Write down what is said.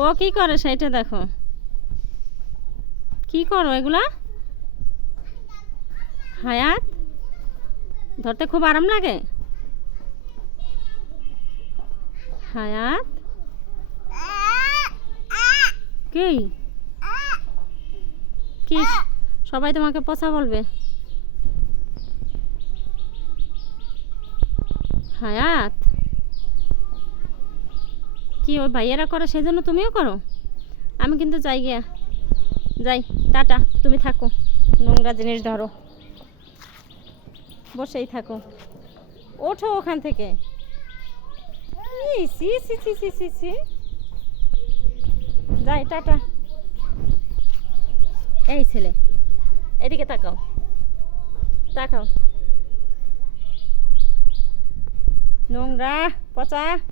ও কি করে সেইটা দেখো। কি করো এগুলা? হায়াত? ধরতে খুব আরাম লাগে? হায়াত? কি কি? সবাই তোমাকে পচা বলবে। হায়াত? কি ওই ভাইয়েরা করে সেই জন্য তুমিও করো। আমি কিন্তু যাই গিয়া। যাই, টাটা, তুমি থাকো। নোংরা জিনিস ধরো। বসেই থাকো। ওঠো ওখান থেকে। যাই, টাটা। এই ছেলে, এদিকে তাকাও। তাকাও। নোংরা, পচা।